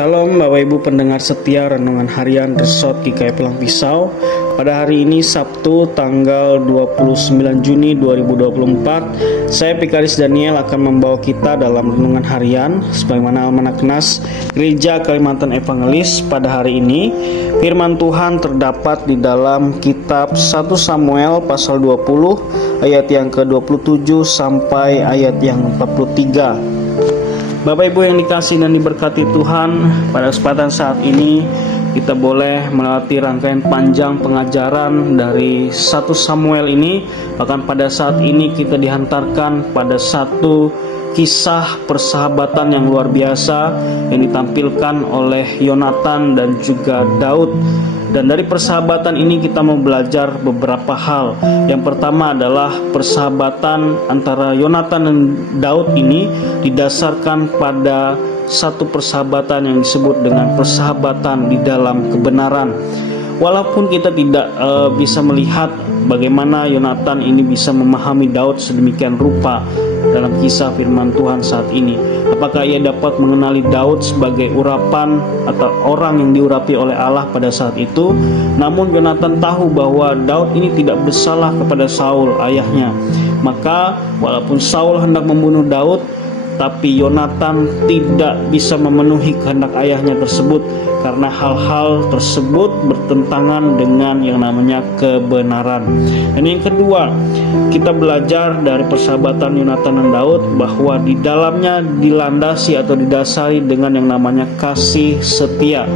Shalom Bapak Ibu pendengar setia Renungan Harian Resort GKI Pelang Pisau. Pada hari ini Sabtu tanggal 29 Juni 2024, saya Pikaris Daniel akan membawa kita dalam Renungan Harian sebagaimana Almanak Nas Gereja Kalimantan Evangelis. Pada hari ini firman Tuhan terdapat di dalam kitab 1 Samuel pasal 20 ayat yang ke-27 sampai ayat yang 43. Bapak Ibu yang dikasihi dan diberkati Tuhan, pada kesempatan saat ini kita boleh melewati rangkaian panjang pengajaran dari 1 Samuel ini. Bahkan pada saat ini kita dihantarkan pada satu kisah persahabatan yang luar biasa yang ditampilkan oleh Yonatan dan juga Daud. Dan dari persahabatan ini kita mau belajar beberapa hal. Yang pertama adalah persahabatan antara Yonatan dan Daud ini didasarkan pada satu persahabatan yang disebut dengan persahabatan di dalam kebenaran. Walaupun kita tidak bisa melihat bagaimana Yonatan ini bisa memahami Daud sedemikian rupa dalam kisah firman Tuhan saat ini. Apakah ia dapat mengenali Daud sebagai urapan atau orang yang diurapi oleh Allah pada saat itu? Namun Yonatan tahu bahwa Daud ini tidak bersalah kepada Saul ayahnya. Maka walaupun Saul hendak membunuh Daud, tapi Yonatan tidak bisa memenuhi kehendak ayahnya tersebut karena hal-hal tersebut bertentangan dengan yang namanya kebenaran. Dan yang kedua, kita belajar dari persahabatan Yonatan dan Daud bahwa di dalamnya dilandasi atau didasari dengan yang namanya kasih setia.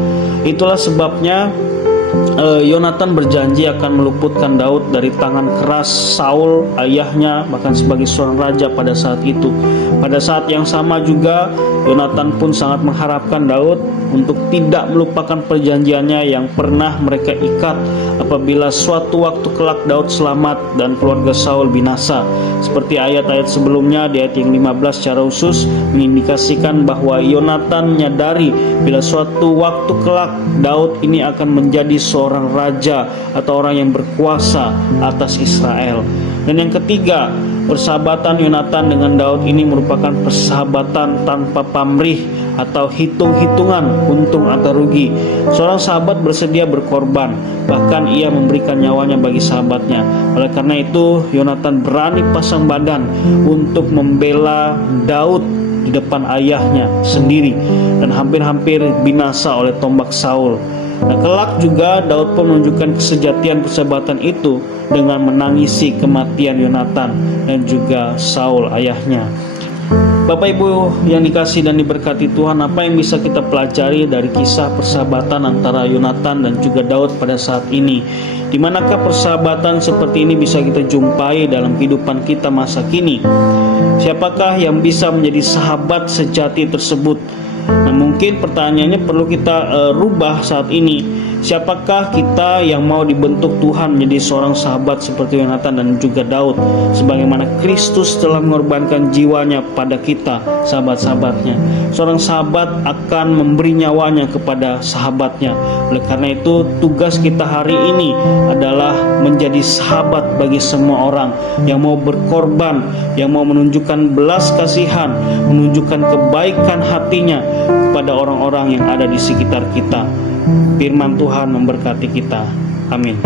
Itulah sebabnya Yonatan berjanji akan meluputkan Daud dari tangan keras Saul ayahnya, bahkan sebagai seorang raja pada saat itu. Pada saat yang sama juga Yonatan pun sangat mengharapkan Daud untuk tidak melupakan perjanjiannya yang pernah mereka ikat apabila suatu waktu kelak Daud selamat dan keluarga Saul binasa. Seperti ayat-ayat sebelumnya di ayat yang 15 secara khusus mengindikasikan bahwa Yonatan menyadari bila suatu waktu kelak Daud ini akan menjadi seorang raja atau orang yang berkuasa atas Israel. Dan yang ketiga, persahabatan Yonatan dengan Daud ini merupakan persahabatan tanpa pamrih atau hitung-hitungan untung atau rugi. Seorang sahabat bersedia berkorban, bahkan ia memberikan nyawanya bagi sahabatnya. Oleh karena itu, Yonatan berani pasang badan untuk membela Daud di depan ayahnya sendiri dan hampir-hampir binasa oleh tombak Saul. Nah, kelak juga Daud pun menunjukkan kesejatian persahabatan itu dengan menangisi kematian Yonatan dan juga Saul ayahnya. Bapak Ibu yang dikasihi dan diberkati Tuhan, apa yang bisa kita pelajari dari kisah persahabatan antara Yonatan dan juga Daud pada saat ini? Di manakah persahabatan seperti ini bisa kita jumpai dalam kehidupan kita masa kini? Siapakah yang bisa menjadi sahabat sejati tersebut? Nah, mungkin pertanyaannya perlu kita rubah saat ini. Siapakah kita yang mau dibentuk Tuhan menjadi seorang sahabat seperti Yonatan dan juga Daud, sebagaimana Kristus telah mengorbankan jiwanya pada kita, sahabat-sahabatnya. Seorang sahabat akan memberi nyawanya kepada sahabatnya. Oleh karena itu, tugas kita hari ini adalah menjadi sahabat bagi semua orang yang mau berkorban, yang mau menunjukkan belas kasihan, menunjukkan kebaikan hatinya kepada orang-orang yang ada di sekitar kita. Firman Tuhan memberkati kita. Amin.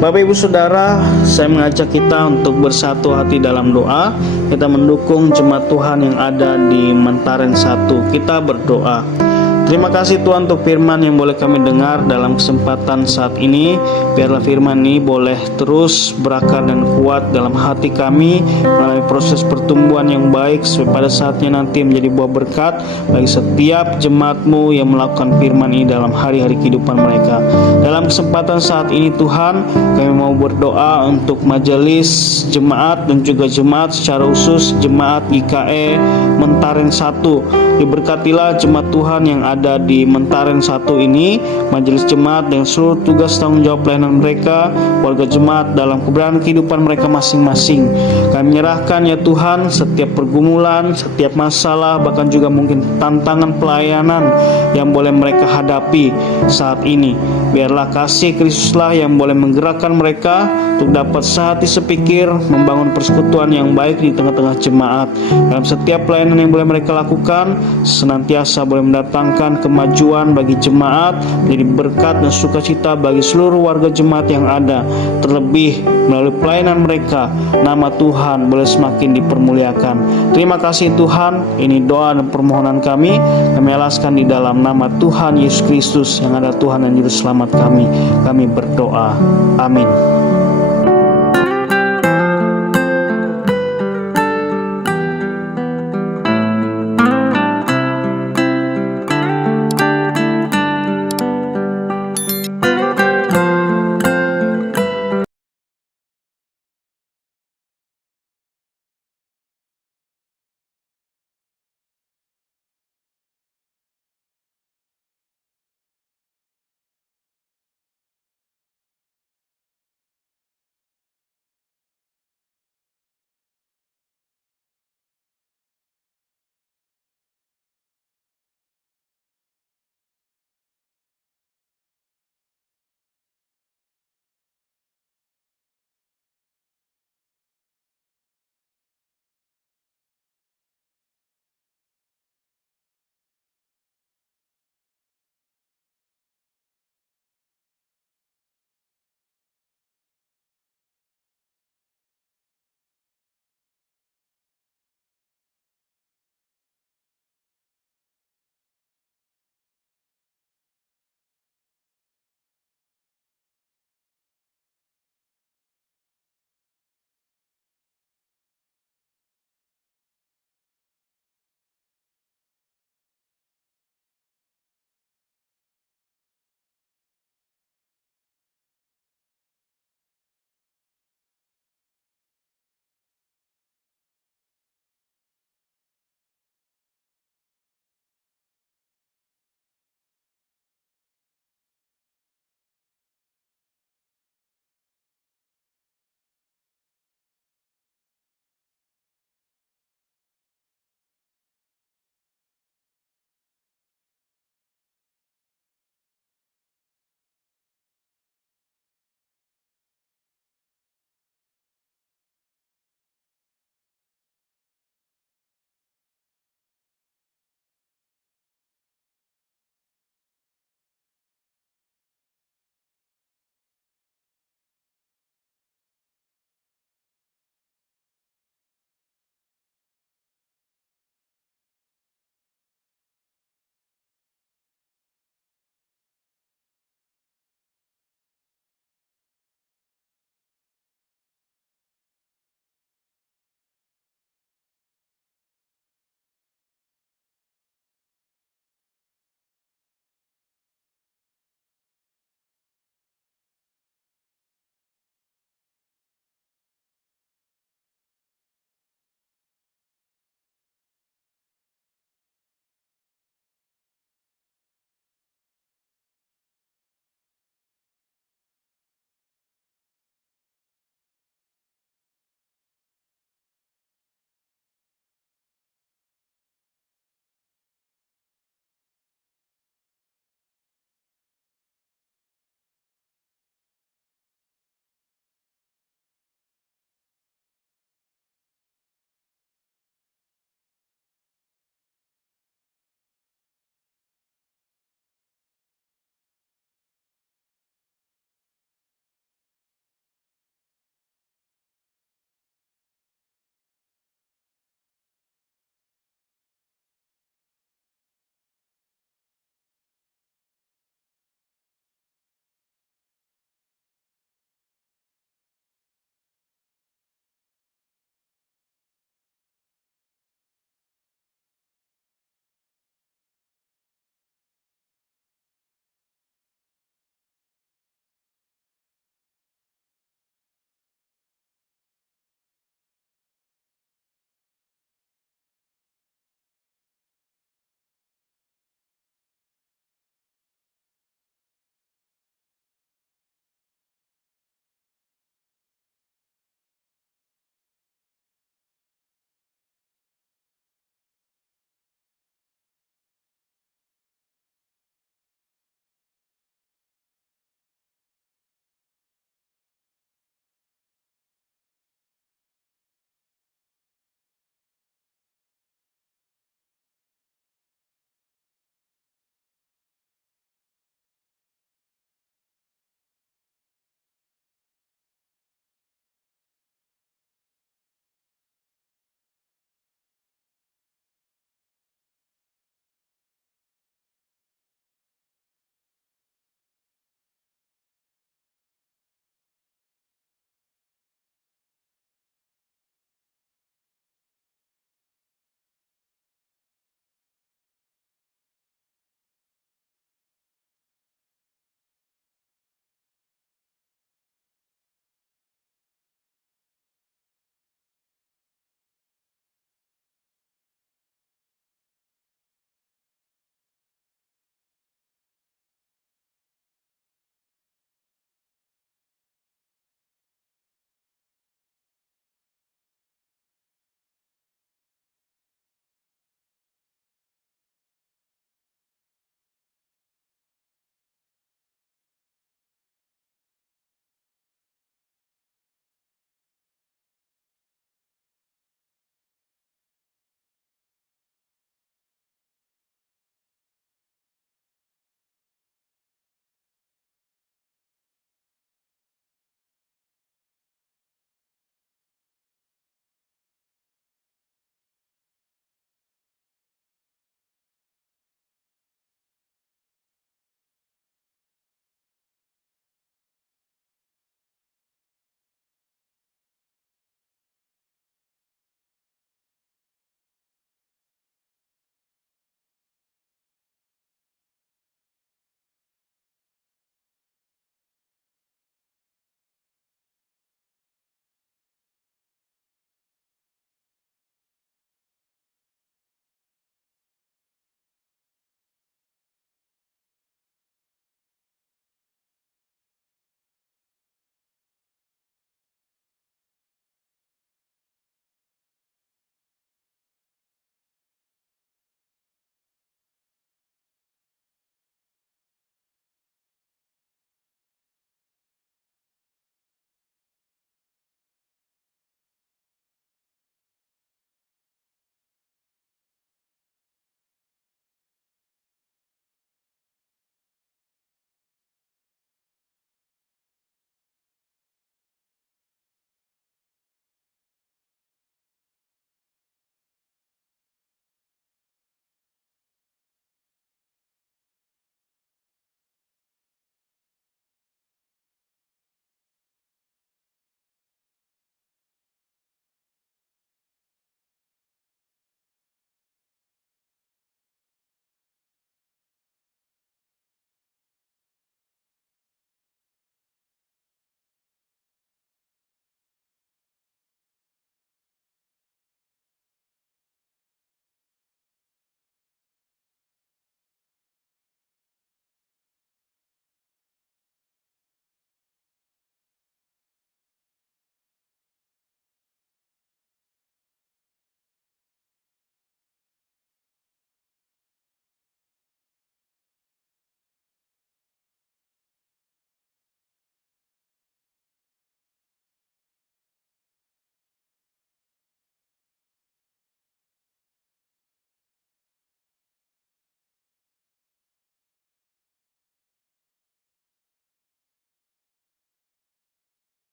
Bapak Ibu Saudara, saya mengajak kita untuk bersatu hati dalam doa. Kita mendukung jemaat Tuhan yang ada di Mentaren 1. Kita berdoa. Terima kasih Tuhan untuk firman yang boleh kami dengar dalam kesempatan saat ini. Biarlah firman ini boleh terus berakar dan kuat dalam hati kami melalui proses pertumbuhan yang baik sampai pada saatnya nanti menjadi buah berkat bagi setiap jemaat-Mu yang melakukan firman ini dalam hari-hari kehidupan mereka. Dalam kesempatan saat ini Tuhan, kami mau berdoa untuk majelis jemaat dan juga jemaat secara khusus jemaat GKI Mentaren 1. Diberkatilah jemaat Tuhan yang ada di Mentaren 1 ini, majelis jemaat dengan seluruh tugas tanggung jawab pelayanan mereka, warga jemaat dalam keberadaan kehidupan mereka masing-masing. Kami menyerahkan ya Tuhan setiap pergumulan, setiap masalah, bahkan juga mungkin tantangan pelayanan yang boleh mereka hadapi saat ini. Biarlah kasih Kristuslah yang boleh menggerakkan mereka untuk dapat sehati sepikir membangun persekutuan yang baik di tengah-tengah jemaat. Dalam setiap pelayanan yang boleh mereka lakukan, senantiasa boleh mendatangkan kemajuan bagi jemaat, menjadi berkat dan sukacita bagi seluruh warga jemaat yang ada. Terlebih melalui pelayanan mereka, nama Tuhan boleh semakin dipermuliakan. Terima kasih Tuhan, ini doa dan permohonan kami alaskan di dalam nama Tuhan Yesus Kristus yang adalah Tuhan dan Juru Selamat kami. Kami berdoa. Amin.